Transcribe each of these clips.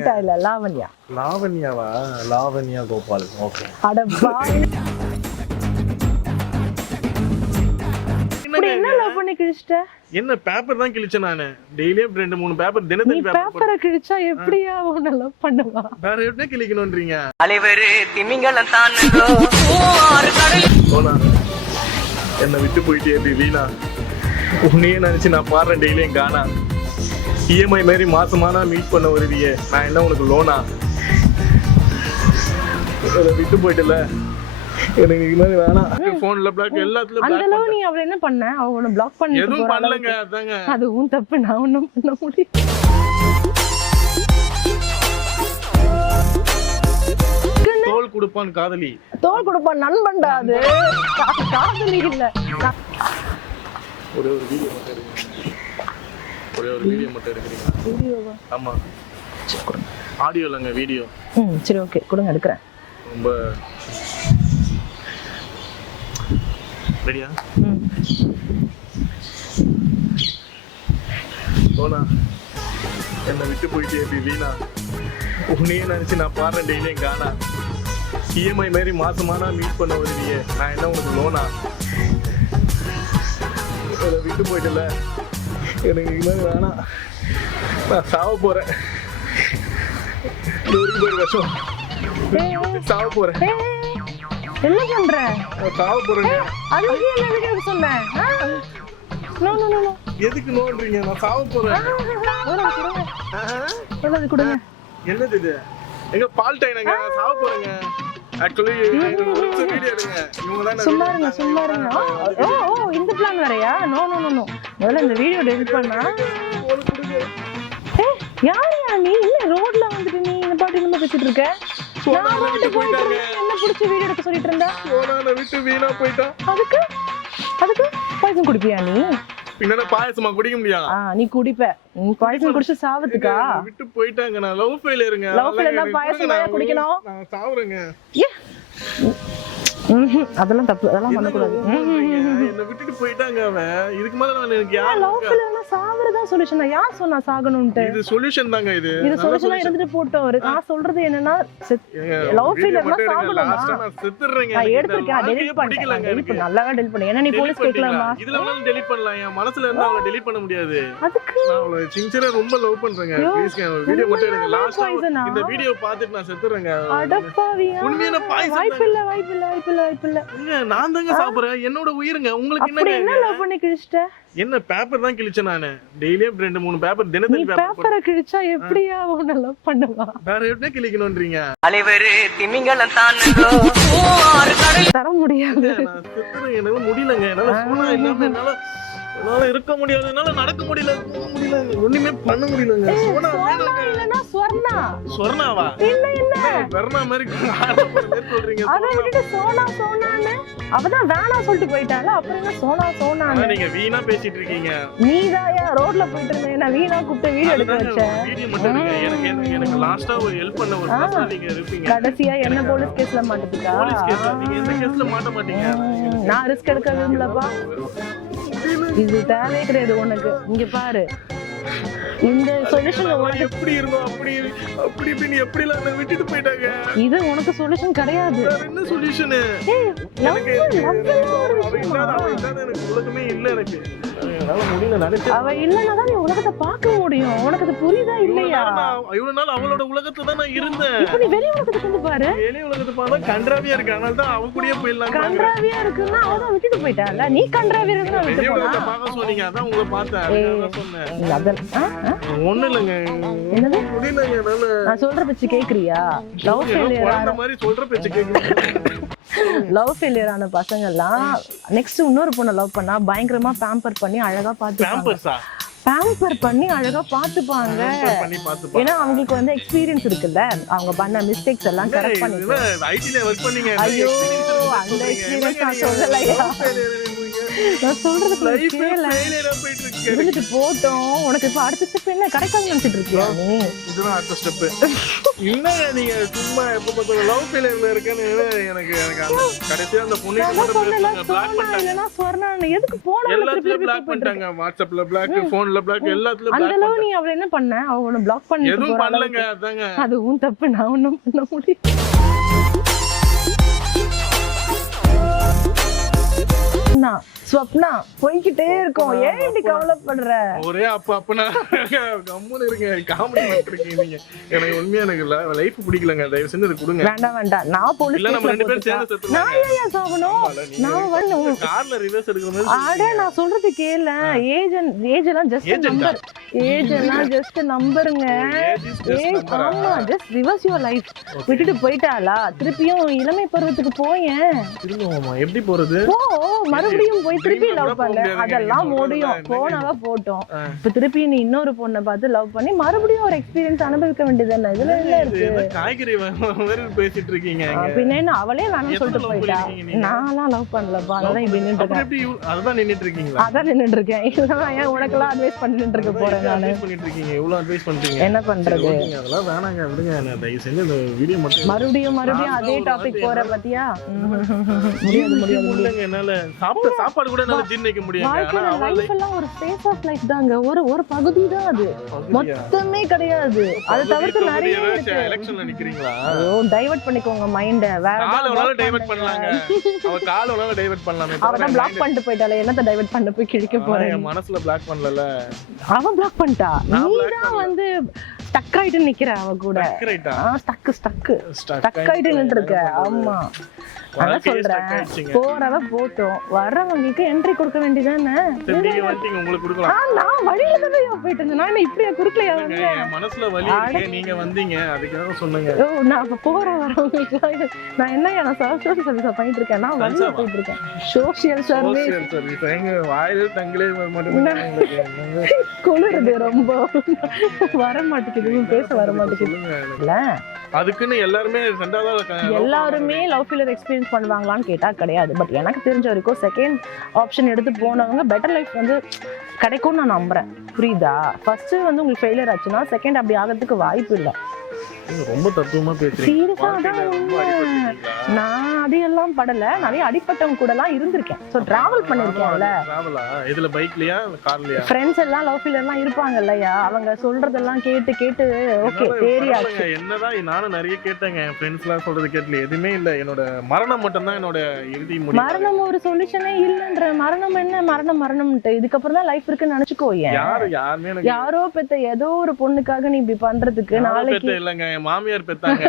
கவிதா இல்ல லாவண்யா. லாவண்யாவா? லாவண்யா கோபால். ஓகே. அட பாய். இப்படி என்ன லவ் பண்ணி கிழிச்சிட்ட? என்ன பேப்பர் தான் கிழிச்சேன் நானு. டெய்லியும் 2-3 பேப்பர் தினத்தனி பேப்பரை கிழிச்சா எப்படியா உன்னை லவ் பண்ணுவா? வேற எப்படி கிழிக்கணும்ன்றீங்க? அலைவரு திமிங்கலம் தானோ போனா என்ன விட்டு போயிட்டே வீணா. உன்னையே நினைச்சு நான் பாடுறேன் டெய்லியும் காணா. இஎம்ஐ மாதிரி மாசமானா மீட் பண்ண வருவியே, நான் என்ன உனக்கு லோனா? விட்டு போயிட்டல, எனக்கு இது மாதிரி வேணாம். போன்ல பிளாக், எல்லாத்துலயும் அந்த அளவு நீ அவளை என்ன பண்ண? அவ உன்னை பிளாக் பண்ணி எதுவும் பண்ணலங்க. அதாங்க அதுவும் தப்பு. நான் ஒண்ணும் பண்ண முடியும். தோல் கொடுப்பான் காதலி. தோல் கொடுப்பான் நண்பன்டா. அது காதலி இல்ல. ஒரே ஒரு வீடியோ மட்டும் எடுங்க. ஒரே ஒரு வீடியோ மட்டும் எடுக்கிறீங்களா? வீடியோவா? ஆமா. ஆடியோ இல்லங்க, வீடியோ. சரி ஓகே கொடுங்க, எடுக்கிறேன். ரொம்ப ரெடியா? போனா என்ன விட்டு போயிட்டே வீணா. உன்னையே நினைச்சு நான் பாடுறேன் டெய்லியும் காணா. இஎம்ஐ மாதிரி மாசமானா மீட் பண்ண வருவியே, நான் என்ன உனக்கு லோனா? விட்டு போயிட்டல, எனக்கு இது மாதிரி வேணாம். நான் சாவ போறேன். 100 வருஷம் சாவ போறேன். என்ன பண்ற? சாவ போறேன். அதுக்கு என்ன வீடியோ சொன்னேன்? No no no. எதுக்கு நோன்றீங்க? நான் சாவ போறேன். கொடுங்க. என்னது இது? எங்க பால் டைனங்க, சாவ போறேங்க. ஆக்சுவலி வீடியோ எடுங்க. இவங்க தான் சொல்லாருங்க. ஓ இந்த பிளான் வேறயா? No no no. முதல்ல இந்த வீடியோ டெலிட் பண்ணா. யாரையா நீ? இல்ல ரோட்ல வந்துட்டு நீ இந்த பாட்டு என்ன பேசிட்டு இருக்க? நான் வந்து போயிட்டாங்க. என்ன புடிச்சு வீடியோ எடுக்க சொல்லிட்டு இருந்தா? போறானே விட்டு வீணா போய்டா. அதுக்கு பாய்சன் குடிப்பியா நீ? பின்ன பாயசமா குடிக்க முடியா? நீ குடிப்ப. நீ பாய்சன் குடிச்சு சாவதுக்கா? விட்டு போயிட்டாங்க. நான் லவ் ஃபெயிலியர்ங்க. லவ் ஃபெயிலியர்னா பாய்சன் தான் குடிக்கணும். நான் சாவுறேங்க. அதெல்லாம் தப்பு. அதெல்லாம் பண்ண கூடாது. என்ன விட்டுட்டு போயிட்டாங்க அவன். இதுக்கு மேல நான் எனக்கு யார் லவ் ஃபெயிலியர்னா சாவறதா சொல்யூஷனா? யார் சொன்னா சாகணும்னு? இது சொல்யூஷன் தாங்க. இது சொல்யூஷனா இருந்துட்டு போட்டோம். நான் சொல்றது என்னன்னா லவ் ஃபெயிலியர்னா சாகணுமா? நான் செத்துறேங்க. நான் எடுத்துக்கேன். டெலீட் பண்ணிட்டேன். நல்லாவே டெலீட் பண்ணேன். ஏன்னா நீ போலீஸ் கேட்கலாமா? இதுல வேணாலும் டெலீட் பண்ணலாம். என் மனசுல இருந்து அவளை டெலீட் பண்ண முடியாது. அதுக்கு நான் அவளை சின்சியரா ரொம்ப லவ் பண்றேங்க. ப்ளீஸ் வீடியோ மட்டும் எடுங்க. லாஸ்ட் இந்த வீடியோ பார்த்துட்டு நான் செத்துறேங்க. அடப்பாவியா. உண்மையான பாய்சன். வாய்ப்பில்ல. நான் தாங்க சாப்பிடுறேன். என்னோட உயிருங்க. உங்களுக்கு என்ன லவ் பண்ணி கிழிச்சிட்ட? என்ன பேப்பர் தான் கிழிச்சேன் நானு. டெய்லியும் 2-3 பேப்பர் தினத்தனி பேப்பரை கிழிச்சா எப்படியா உன்னை லவ் பண்ணுவா? வேற எப்படி கிழிக்கணும்ன்றீங்க? அலைவரு திமிங்கலம் தானோ தர முடியாது. நான் செத்துறேன். என்னால முடியலங்க. என்னால சோனா இல்லாம என்னால இருக்க முடியாது. என்னால நடக்க முடியல. ஒண்ணுமே பண்ண முடியலங்க. சோனா இல்லனா ஸ்வர்ணா. ஸ்வர்ணாவா? இல்ல வெர்ணா மாதிரி சொல்றீங்க. அத விட்டுட்டு சோனான்னு அவதான் வேணா சொல்லிட்டு போயிட்டால. அப்புறம் என்ன சோனான்னு? நீங்க வீணா பேசிட்டு இருக்கீங்க. நீதாயா ரோட்ல போயிட்டு இருந்தே நான் வீணா கூப்பிட்டு வீடியோ எடுக்க வச்சேன். வீடியோ மட்டும் எடுங்க. எனக்கு லாஸ்டா ஒரு ஹெல்ப் பண்ண ஒரு பர்சன் நீங்க இருப்பீங்க. கடைசியா என்ன போலீஸ் கேஸ்ல மாட்டிட்டீங்க? போலீஸ் கேஸ்ல நீங்க எந்த கேஸ்ல மாட்ட மாட்டீங்க. நான் ரிஸ்க் எடுக்க விரும்பலப்பா. இது தேவையே கிடையாது உனக்கு. இங்க பாரு, இந்த சொல்யூஷன் உனக்கு எப்படி இருந்தோம் அப்படி நீ எப்படி எல்லாம் விட்டுட்டு போயிட்டாங்க. இது உனக்கு சொல்யூஷன் கிடையாது. என்ன சொல்யூஷன்? எனக்கு உலகமே இல்ல. எனக்கு என்னால முடியல. அவ இல்லன்னா நீ உலகத்தை பார்க்க முடியும். உனக்கு அது புரியுதா இல்லையா? இவ்வளவு நாள் அவளோட உலகத்துல தான் நான் இருந்தேன். இப்ப நீ வெளி உலகத்துக்கு வந்து பாரு. வெளி உலகத்தை பார்த்தா கன்றாவியா இருக்கு. அதனால தான் அவ கூடயே போயிடலாம். கன்றாவியா இருக்குன்னா அவதான் விட்டுட்டு போயிட்டால. நீ கன்றாவியா இருக்குன்னா விட்டு போனா. பார்க்க சொன்னீங்க. அதான் உங்களை பார்த்தேன். சொன்னேன். ஒண்ணு இல்லங்க. என்னது முடியலங்க என்னால. நான் சொல்ற பேச்சு கேக்குறியா? லவ் ஃபெயிலியர் ஆன மாதிரி சொல்ற பேச்சு கேக்குறீங்க. லவ் ஃபெயிலியர் ஆன பசங்க எல்லாம் நெக்ஸ்ட் இன்னொரு பொண்ணை லவ் பண்ணா பயங்கரமா பேம்பர் பண்ணி அழகா பேம்பர் பண்ணி அழகா பாத்துப்பாங்க. ஏன்னா அவங்களுக்கு வந்து எக்ஸ்பீரியன்ஸ் இருக்குல்ல. அவங்க பண்ண மிஸ்டேக்ஸ் எல்லாம் கரெக்ட் பண்ணி. ஐயோ அந்த எக்ஸ்பீரியன்ஸ் நான் சொல்லலையா? நான் சொல்றது இருந்துட்டு போட்டோம். உனக்கு இப்ப அடுத்த ஸ்டெப் என்ன கிடைக்காது நினைச்சிட்டு இருக்கியா நீ? இதுதான் அடுத்த ஸ்டெப். என்னங்க நீங்க சும்மா எப்ப பார்த்தாலும் லவ் ஃபெயிலியர்ல இருக்கேன்னு எனக்கு கடைசியா அந்த பொண்ணு பிளாக் பண்ணிட்டாங்க. சொர்ணா எதுக்கு போன எல்லாத்துலயும் பிளாக் பண்ணிட்டாங்க. வாட்ஸ்அப்ல பிளாக், போன்ல பிளாக், எல்லாத்துலயும் அந்த பிளாக். அளவு நீ அவள என்ன பண்ண? அவன பிளாக் பண்ணி எதுவும் பண்ணலங்க. அதாங்க அதுவும் தப்பு. நான் ஒண்ணும் பண்ண முடியும். ஸ்வப்னா போய்கிட்டே இருக்கும். ஏன் இப்படி கவலைப்படுற? ஒரே அப்பனா கம்முன்னு இருங்க. காமெடி பண்ணிருக்கீங்க நீங்க. எனக்கு உண்மையா எனக்கு லைஃப் பிடிக்கலங்க. தயவு செஞ்சு கொடுங்க. வேண்டாம். நான் போலீஸ் இல்ல நம்ம ரெண்டு பேரும் சேர்ந்து செத்துறோம். நான் ஏன் சாவணும்? நான் வந்து கார்ல ரிவர்ஸ் எடுக்கிற மாதிரி. அட நான் சொல்றது கேள. ஏஜ் எல்லாம் ஜஸ்ட் நம்பர். ஏஜ் எல்லாம் ஜஸ்ட் நம்பருங்க. ஆமா, ஜஸ்ட் ரிவர்ஸ் யுவர் லைஃப். விட்டுட்டு போயிட்டாளா திருப்பியும் இளமை பருவத்துக்கு போயேன். திரும்பவுமா? எப்படி போறது? போ மறுபடியும் போய் திருப்பி லவ் பண்ணு. அதெல்லாம் முடியும். போனவ போட்டோம். இப்ப திருப்பி நீ இன்னொரு பொண்ணை பார்த்து லவ் பண்ணி மறுபடியும் ஒரு எக்ஸ்பீரியன்ஸ் அனுபவிக்க வேண்டியது என்ன? இதுல என்ன இருக்கு? காய்கறி பேசிட்டு இருக்கீங்க. பின்ன என்ன அவளே வேணாம்னு சொல்லிட்டு போயிட்டா. நான்லாம் லவ் பண்ணலப்பா. அதான் இப்படி நின்னுட்டு இருக்கேன். அதான் நின்னுட்டு இருக்கீங்களா? அதான் நின்னுட்டு இருக்கேன். இல்லனா ஏன் உனக்கெல்லாம் அட்வைஸ் பண்ணிட்டு இருக்க போறேன் நானு. பண்ணிட்டு இருக்கீங்க. இவ்வளவு அட்வைஸ் பண்றீங்க. என்ன பண்றது? அதெல்லாம் வேணாங்க விடுங்க. நான் தயவு செஞ்சு இந்த வீடியோ மட்டும் மறுபடியும் அதே டாபிக் போற பத்தியா? முடியாது. என்னால சாப்பாடு கூட என்னால ஜீரணிக்க முடியாது. ஆனா லைஃப் எல்லாம் ஒரு ஃபேஸ் ஆஃப் லைஃப் தாங்க. ஒரு பகுதி தான் அது. மொத்தமே கிடையாது. அது தவிர்த்து நிறைய இருக்கு. எலெக்ஷன்ல நிக்கிறீங்களா? ஐயோ டைவர்ட் பண்ணிக்கோங்க மைண்ட. வேற காலவனால டைவர்ட் பண்ணலாங்க. அவ காலவனால டைவர்ட் பண்ணலாமே. அவதான் பிளாக் பண்ணிட்டு போயிட்டால. என்னத்த டைவர்ட் பண்ண போய் கிழிக்க போறேன். என் மனசுல பிளாக் பண்ணல. அவன் பிளாக் பண்ணிட்டா. நீதான் வந்து ஸ்டக் ஆயிட்டு நிக்கிற அவ கூட. ஸ்டக் ஆயிட்டு நின்னுட்டு. ஆமா அதான் சொல்றேன். போறவ போட்டோம். வர்றவங்களுக்கு என்ட்ரி கொடுக்க வேண்டியதானே? நான் வழியில தான் போயிட்டு இருந்தேன். நான் இப்படியா குறுக்கலையா வந்தேன்? மனசுல வலி இருக்கு. நீங்க வந்தீங்க அதுக்காக சொன்னீங்க. நான் அப்ப போற வரவங்களுக்கு நான் என்ன சோஷியல் சர்வீஸ் பண்ணிட்டு இருக்கேன். நான் வழியில போயிட்டு இருக்கேன். சோஷியல் சர்வீஸ் வாயில தங்களே குளிருது ரொம்ப. வர மாட்டேங்குது. பேச வர மாட்டேங்குது. அதுக்குன்னு எல்லாருமே லவ் ஃபெயிலியர் எக்ஸ்பீரியன்ஸ் பண்ணுவாங்களான்னு கேட்டா கிடையாது. பட் எனக்கு தெரிஞ்ச வரைக்கும் செகண்ட் ஆப்ஷன் எடுத்து போனவங்க பெட்டர் லைஃப் வந்து கிடைக்கும்னு நான் நம்புறேன். புரியுதா? ஃபர்ஸ்ட் வந்து உங்களுக்கு ஃபெயிலியர் ஆச்சுன்னா செகண்ட் அப்படி ஆகிறதுக்கு வாய்ப்பு இல்லை. ரொம்ப தத்துவமா பேசுறீங்க. நான் அதையெல்லாம் படல. நிறைய அடிப்பட்டவங்க கூட எல்லாம் இருந்திருக்கேன். சோ டிராவல் பண்ணிருக்கேன்ல. இதுல பைக்லயா கார்லயா? ஃப்ரெண்ட்ஸ் எல்லாம் லவ் ஃபெயிலியர் எல்லாம் இருப்பாங்க இல்லையா? அவங்க சொல்றதெல்லாம் கேட்டு ஓகே தேரியாச்சு. என்னதான் நானும் நிறைய கேட்டேங்க. என் ஃப்ரெண்ட்ஸ் எல்லாம் சொல்றது கேட்டல எதுவுமே இல்ல. என்னோட மரணம் மட்டும் தான் என்னோட இறுதி முடிவு. மரணம் ஒரு சொல்யூஷனே இல்லன்ற. மரணம் என்ன? மரணம்ட்டு இதுக்கப்புறம் தான் லைஃப் இருக்குன்னு நினைச்சுக்கோ. யாரோ பெத்த ஏதோ ஒரு பொண்ணுக்காக நீ இப்படி பண்றதுக்கு நாளைக்கு இல்லங்க மாமியார் பெத்தாங்க.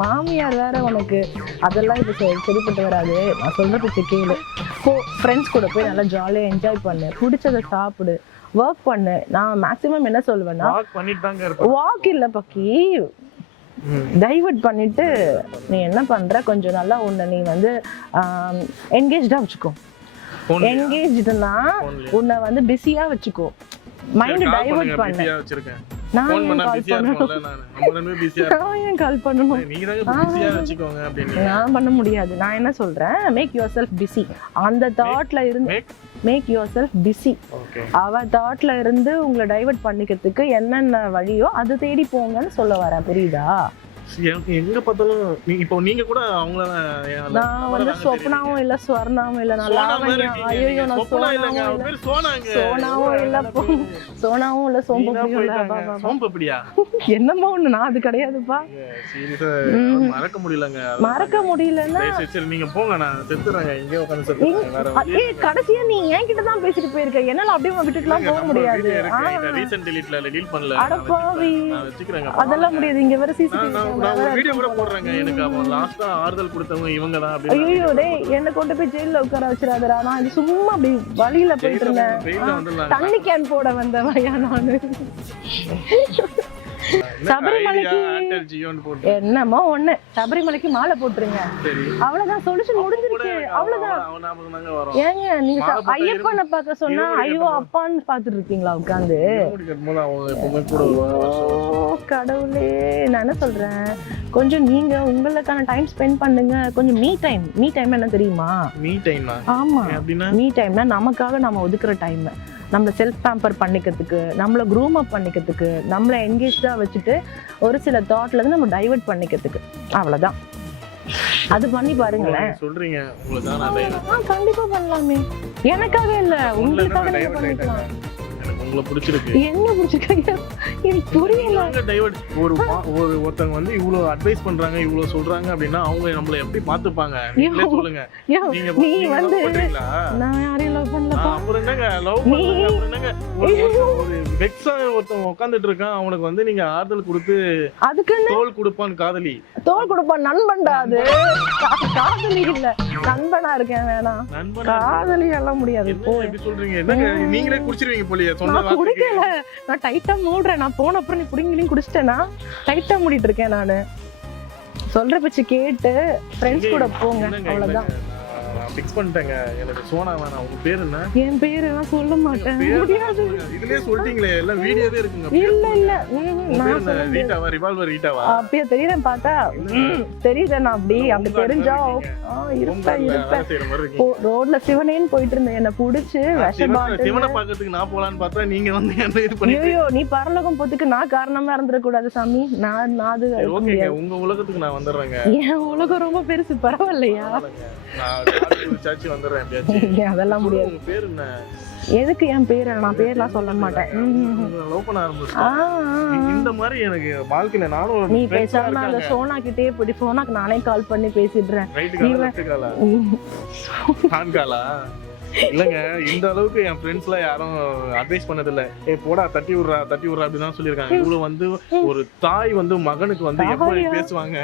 மாமியார் வேற உனக்கு. அதெல்லாம் இப்ப சரிப்பட்டு வராது. நான் சொல்றது கேளு. ஃப்ரெண்ட்ஸ் கூட போய் நல்லா ஜாலியா என்ஜாய் பண்ணு. பிடிச்சதை சாப்பிடு. ஒர்க் பண்ணு. நான் மேக்ஸிமம் என்ன சொல்லுவேன்னா வாக் இல்ல பக்கி டைவர்ட் பண்ணிட்டு நீ என்ன பண்ற கொஞ்சம் நல்லா உன்னை நீ வந்து என்கேஜ்டா வச்சுக்கோ. என்கேஜ்டுனா உன்னை வந்து பிஸியா வச்சுக்கோ. மைண்ட் டைவர்ட் பண்ணு. நான் பண்ண முடியாது. நான் என்ன சொல்றேன், மேக் யுவர் செல்ஃப் பிஸி. அந்த தாட்ல இருந்து மேக் யுவர் செல்ஃப் பிஸி. அவ தாட்ல இருந்து உங்களை டைவர்ட் பண்ணிக்கிறதுக்கு என்னென்ன வழியோ அது தேடி போங்கன்னு சொல்ல வரேன். புரியுதா? எங்க பார்த்தாலும் இப்போ நீங்க கூட அவங்கள நான் வந்து சொப்னாவும் இல்ல ஸ்வர்ணாவும் இல்ல. நல்லா ஐயோ நான் சோனாவும் இல்ல சோனாவும் இல்ல சோம்பப்படியா என்னமோ ஒண்ணு. நான் அது கிடையாதுப்பா. மறக்க முடியலன்னா நீங்க போங்க. நான் செத்துறேங்க. இங்கே உட்கார்ந்து செத்துறேன். கடைசியா நீ என்கிட்ட தான் பேசிட்டு போயிருக்க. என்னால அப்படியே விட்டுட்டுலாம் போக முடியாது. ரீசன்ட் டிலீட்ல டீல் பண்ணல. அடப்பாவி அதெல்லாம் முடியாது. இங்க வேற சிசிடிவி வீடியோ கூட போடுறாங்க. எனக்கு அவன் லாஸ்டா ஆறுதல் கொடுத்தவங்க இவங்க தான் அப்படி. ஐயோ டேய் என்ன கொண்டு போய் ஜெயில்ல உட்கார வச்சிராதடா. நான் இது சும்மா அப்படி வழியில போயிட்டு இருந்தேன். தண்ணி கேன் போட வந்தவயா நானு. சபரிமலைக்கு ஏர்டெல் ஜியோன்னு போட்டு என்னமோ ஒண்ணு சபரிமலைக்கு மாலை போட்டுருங்க, சரி அவ்வளவுதான் சொல்யூஷன் முடிஞ்சிருச்சு. அவ்வளவுதான். அவன் ஞாபகம் தாங்க வரும். ஏங்க நீங்க ஐயப்பனை பார்க்க சொன்னா ஐயோ அப்பான்னு பாத்துட்டு இருக்கீங்களா உட்காந்து? இருமுடி கட்டும்போது அவன் எப்பவுமே கூட வருவான். ஓ கடவுளே, நான் என்ன சொல்றேன், கொஞ்சம் நீங்க உங்களுக்கான டைம் ஸ்பெண்ட் பண்ணுங்க. கொஞ்சம் மீ டைம் என்ன தெரியுமா? மீ டைம்னா ஆமா, அப்படின்னா மீ டைம்னா நமக்காக நம்ம ஒதுக்குற டைம், நம்மளை செல்ஃப் பேம்பர் பண்ணிக்கிறதுக்கு, நம்மளை க்ரூம் அப் பண்ணிக்கிறதுக்கு, நம்மளை என்கேஜ்டா வச்சுட்டு ஒரு சில தாட்ல இருந்து நம்ம டைவர்ட் பண்ணிக்கிறதுக்கு, அவ்வளவுதான். அது பண்ணி பாருங்களேன். சொல்றீங்க உங்களுக்கு நான் டைவர்ட் கண்டிப்பா பண்ணலாமே. எனக்காக இல்ல, உங்களுக்காக நீங்க பண்ணிக்கலாம். எனக்கு உங்களை பிடிச்சிருக்கு. என்ன பிடிச்சிருக்கீங்க எனக்கு புரியல. டைவர்ட் ஒருத்தங்க வந்து இவ்வளவு அட்வைஸ் பண்றாங்க, இவ்வளவு சொல்றாங்க அப்படின்னா அவங்க நம்மள எப்படி பாத்துப்பாங்க நீங்களே சொல்லுங்க. நீ வந்து நான் யாரையும் லவ் பண்ணலப்பா. அப்புறம் என்னங்க லவ் பண்றீங்க? அப்புறம் என்னங்க ஒரு வெக்ஸா ஒருத்தன் உட்கார்ந்துட்டு இருக்கான், அவனுக்கு வந்து நீங்க ஆறுதல் கொடுத்து அதுக்கு தோள் கொடுப்பான் காதலி. தோள் கொடுப்பான் நண்பன்டா. அது காதலி இல்ல, நண்பனா இருக்கேன். வேணாம், காதலி எல்லாம் முடியாது. எப்படி சொல்றீங்க? என்னங்க நீங்களே குடிச்சிருவீங்க போலியே. சொன்ன குடிக்கல, நான் டைட்டா மூடுறேன். நான் போன அப்புறம் நீ புடிங்கலையும் குடிச்சிட்டேனா? டைட்டா மூடிட்டு இருக்கேன் நானு. சொல்ற பேச்சு கேட்டு ஃப்ரெண்ட்ஸ் கூட போங்க, அவ்வளவுதான். ஃபிக்ஸ் பண்ணிட்டேங்க. எனக்கு சோனா வேணாம். உங்க பேர் என்ன? என் பேர் எல்லாம் சொல்ல மாட்டேன், முடியாது. இதுலயே சொல்லிட்டீங்களே, எல்லாம் வீடியோவே இருக்குங்க. இல்ல நான் ரீட்டாவா, ரிவால்வர் ரீட்டாவா? அப்படியே தெரியறேன் பார்த்தா. தெரியுதா? நான் அப்படி தெரிஞ்சா இருப்பேன். ரோட்ல சிவனேன்னு போயிட்டு இருந்தேன், என்ன புடிச்சு சிவனை பாக்கிறதுக்கு நான் போலான்னு பார்த்தா நீங்க வந்து என்ன இது பண்ணி, ஐயோ நீ பரலோகம் போறதுக்கு நான் காரணமா இருந்துட கூடாது சாமி. நான் அது ஓகேங்க, உங்க உலகத்துக்கு நான் வந்துடுறேங்க. என் உலகம் ரொம்ப பெருசு, பரவாயில்லையா? அதெல்லாம் முடியாது. உங்க பேர் என்ன? எதுக்கு என் பேரு? நான் பேர்லாம் சொல்ல மாட்டேன். லவ் பண்ண ஆரம்பிச்சேன். இந்த மாதிரி எனக்கு வாழ்க்கையில நானும் நீ பேசாம அந்த சோனா கிட்டே போய் சோனாக்கு நானே கால் பண்ணி பேசிடுறேன். இல்லங்க, இந்த அளவுக்கு என் ஃப்ரெண்ட்ஸ்லாம் யாரும் அட்வைஸ் பண்ணதில்ல. போடா தட்டி விடுறா அப்படிதான் சொல்லியிருக்காங்க. இவ்வளவு வந்து ஒரு தாய் வந்து மகனுக்கு வந்து எப்படி பேசுவாங்க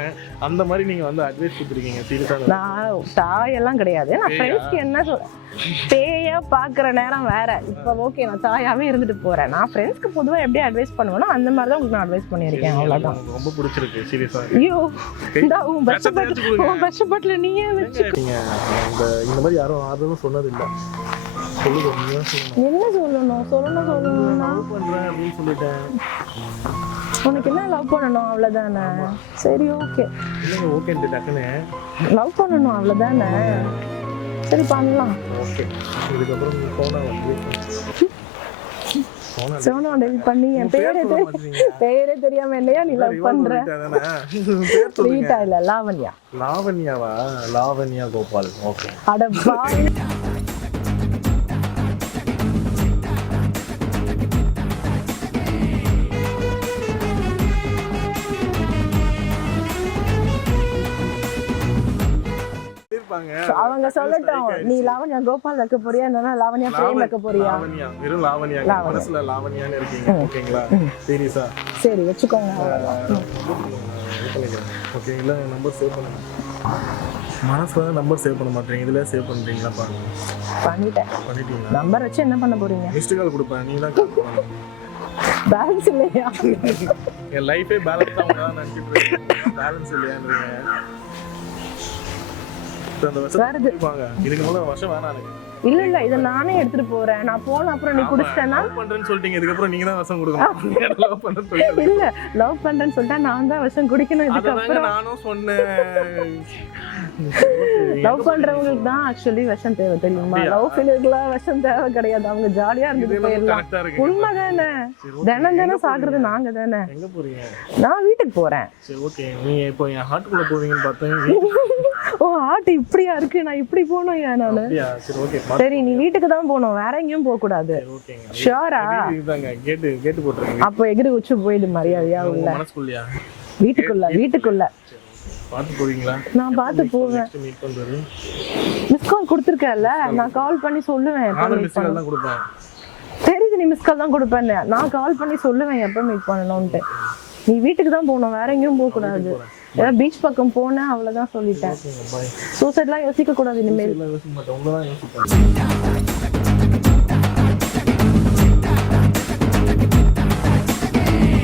அந்த மாதிரி நீங்க வந்து அட்வைஸ் கொடுத்துருக்கீங்க. சீரியஸா நான் தாய் எல்லாம் கிடையாது. நான் ஃப்ரெண்ட்ஸ்க்கு என்ன பேயா பாக்குற நேரம் வேற. இப்ப ஓகே, நான் தாயாவே இருந்துட்டு போறேன். நான் ஃப்ரெண்ட்ஸ்க்கு பொதுவா எப்படி அட்வைஸ் பண்ணுவேனோ அந்த மாதிரி தான் உங்களுக்கு நான் அட்வைஸ் பண்ணியிருக்கேன், அவ்வளவுதான். ரொம்ப பிடிச்சிருக்கு சீரியஸா. ஐயோ உன் பெஸ்ட் பட்ல நீயே வச்சு இந்த மாதிரி யாரும் ஆதரவும் சொன்னது இல்ல. என்ன சொல்லணும் லவ் பண்றேன் அப்படின்னு சொல்லிட்டேன். உனக்கு என்ன லவ் பண்ணணும் அவ்வளவுதானே? சரி ஓகே. இல்லங்க ஓகேன்ட்டு டக்குன்னு லவ் பண்ணணும் அவ்வளவுதானே? சரி பண்ணலாம். ஓகே. இதுக்கப்புறம் நீ போனா வந்து சோனா டெலிட் பண்ணி என் பேரே தெரியாம என்னையா நீ லவ் பண்ற? ரீட்டா இல்ல, லாவண்யா. லாவண்யாவா? லாவண்யா கோபால். ஓகே. அட பாய். அவங்க சொல்லட்டும், நீ லாவண்யா கோபால் வைக்க போறியா, இல்லனா லாவண்யா பிரேம் வைக்க போறியா? லாவண்யா, வெறும் லாவண்யா. மனசுல லாவண்யான்னு இருக்கீங்க. ஓகேங்களா? சீரியஸா? சரி வச்சுக்கோங்க. ஓகேங்களா? நம்பர் சேவ் பண்ணுங்க. மனசுல நம்பர் சேவ் பண்ண மாட்டீங்க, இதுல சேவ் பண்றீங்களா? பண்ணிட்டீங்களா? நம்பர் வச்சு என்ன பண்ண போறீங்க? மிஸ்டு கால் கொடுப்பேன், நீங்க தான் கால் பண்ணணும். பேலன்ஸ் இல்லையா? என் லைஃபே பேலன்ஸ் தான் நான் நினைச்சிட்டு இருக்கேன். பேலன்ஸ் இல்லையான்றீங்க. இதுக்கு மேல வருஷம் வேணாம் எனக்கு. இல்ல இத நானே எடுத்துட்டு போறேன். நான் போன அப்புறம் நீ குடிச்சேனா லவ் பண்றேன்னு சொல்லிட்டீங்க. இதுக்கு அப்புறம் நீங்க தான் விஷம் குடிக்கணும். லவ் பண்றேன்னு சொல்லிட்டீங்க. இல்ல லவ் பண்றேன்னு சொல்லிட்டா நான் தான் விஷம் குடிக்கணும். இதுக்கு அப்புறம் நானும் சொன்னேன். லவ் பண்றவங்களுக்கு தான் ஆக்சுவலி விஷம் தேவை, தெரியுமா? லவ் ஃபெயிலியர்லாம் விஷம் தேவை கிடையாது. அவங்க ஜாலியா இருந்துட்டு போயிடலாம். உண்மைதானே? தினம் சாகுறது நாங்க தானே. எங்க போறீங்க? நான் வீட்டுக்கு போறேன். சரி ஓகே. நீங்க இப்போ என் ஹார்ட்டுக்குள்ள போவீங்கன்னு பார்த்தேன். ஓ ஹார்ட் இப்படியா இருக்கு? நான் இப்படி போகணும் ஏன் நானு? சரி ஓகே. சரி நீ வீட்டுக்கு தான் போகணும், வேற எங்கேயும் போக கூடாது. ஷியோரா? இதாங்க கேட் போட்டுருங்க. அப்போ எகிரி உச்சி போயிடு மரியாதையா. உள்ள மனசுக்குள்ளயா? வீட்டுக்குள்ள பாத்து போவீங்களா? நான் பாத்து போவேன். மீட் பண்றது மிஸ் கால் கொடுத்திருக்கல, நான் கால் பண்ணி சொல்லுவேன். நான் மிஸ் கால் தான் கொடுப்பேன். தெரியுது நீ மிஸ் கால் தான் கொடுப்பேன்னு. நான் கால் பண்ணி சொல்லுவேன் எப்ப மீட் பண்ணணும்ட்டு. நீ வீட்டுக்கு தான் போகணும், வேற எங்கேயும் போக கூடாது. ஏதாவது பீச் பக்கம் போனேன், அவ்வளவுதான் சொல்லிட்டேன். சூசைட்லாம் யோசிக்க கூடாது இனிமேல்.